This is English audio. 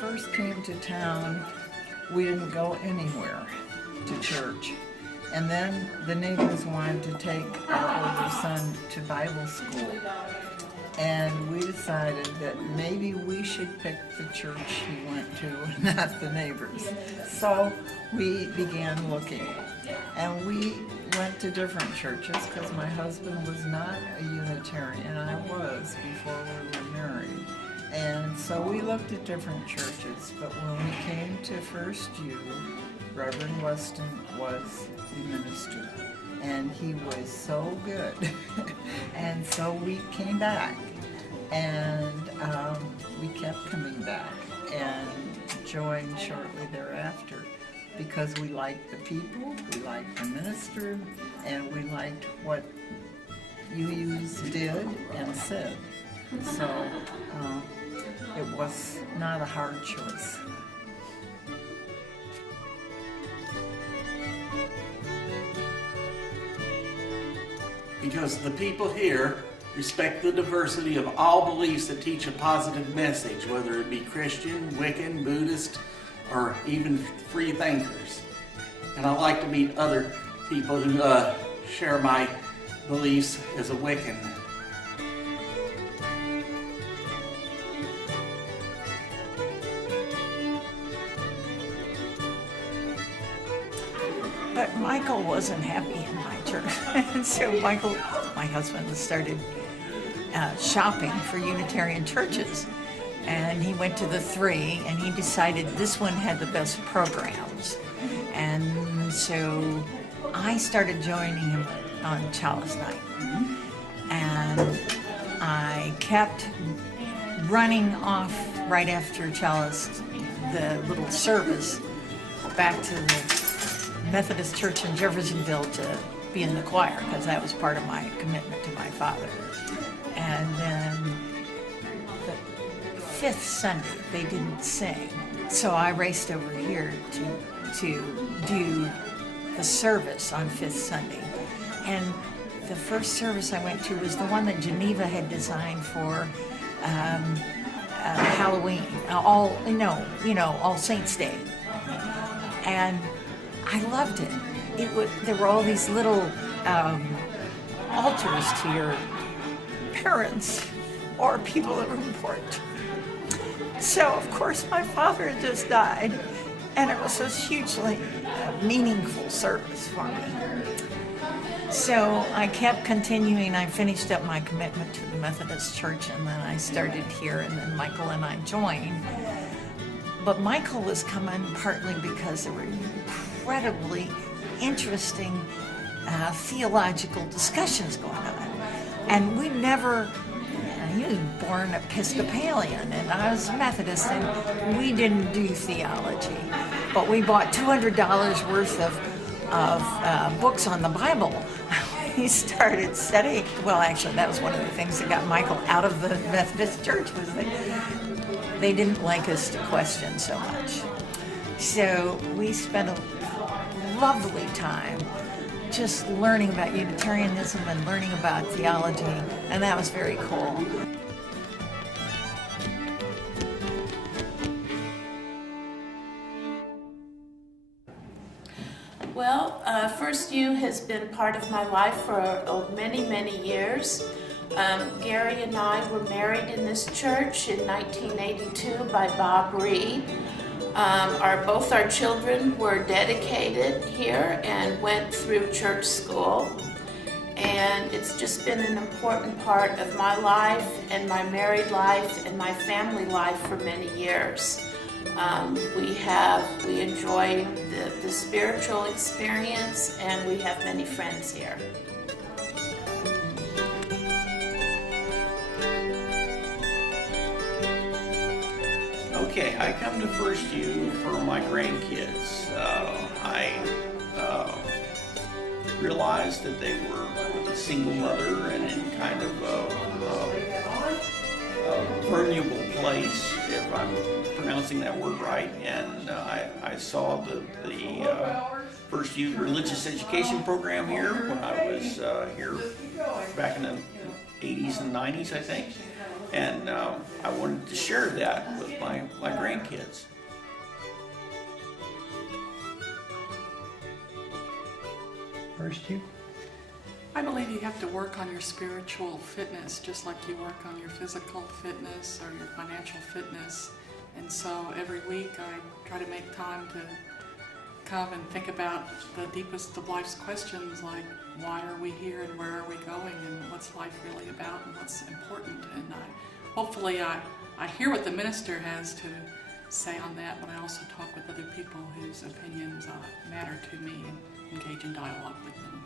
first came to town, we didn't go anywhere to church. And then the neighbors wanted to take our older son to Bible school. And we decided that maybe we should pick the church he went to, not the neighbors. So we began looking. And we went to different churches because my husband was not a Unitarian. I was before we were married. And so we looked at different churches. But when we came to First U, Reverend Weston was the minister. And he was so good. And so we came back, and we kept coming back and joined shortly thereafter because we liked the people, we liked the minister, and we liked what UUs did and said. So it was not a hard choice. Because the people here respect the diversity of all beliefs that teach a positive message, whether it be Christian, Wiccan, Buddhist, or even free thinkers. And I like to meet other people who share my beliefs as a Wiccan. But Michael wasn't happy in my church. And so Michael, my husband, started shopping for Unitarian churches. And he went to the 3, and he decided this one had the best programs. And so I started joining him on Chalice Night. And I kept running off right after Chalice, the little service, back to the Methodist Church in Jeffersonville to be in the choir, because that was part of my commitment to my father. And then the 5th Sunday, they didn't sing. So I raced over here to do the service on 5th Sunday. And the first service I went to was the one that Geneva had designed for Halloween, All Saints Day. And I loved it. There were all these little altars to your parents or people that were important. So, of course, my father had just died, and it was this hugely meaningful service for me. So I kept continuing. I finished up my commitment to the Methodist Church, and then I started here, and then Michael and I joined. But Michael was coming partly because there were incredibly interesting theological discussions going on. And we never, he was born Episcopalian and I was Methodist, and we didn't do theology. But we bought $200 worth of books on the Bible. He started studying, well actually that was one of the things that got Michael out of the Methodist Church, was they didn't like us to question so much. So we spent a lovely time just learning about Unitarianism and learning about theology, and that was very cool. Well, First U has been part of my life for many, many years. Gary and I were married in this church in 1982 by Bob Reed. Both our children were dedicated here and went through church school. And it's just been an important part of my life and my married life and my family life for many years. We enjoy the spiritual experience, and we have many friends here. Okay, I come to First U for my grandkids. I realized that they were with a single mother and in kind of a vulnerable place, if I'm pronouncing that word right. And I saw the First U religious education program here when I was here back in the 80s and 90s, I think. And I wanted to share that with my grandkids. First you. I believe you have to work on your spiritual fitness just like you work on your physical fitness or your financial fitness. And so every week I try to make time to come and think about the deepest of life's questions, like why are we here and where are we going and what's life really about and what's important. And hopefully I hear what the minister has to say on that, but I also talk with other people whose opinions matter to me and engage in dialogue with them.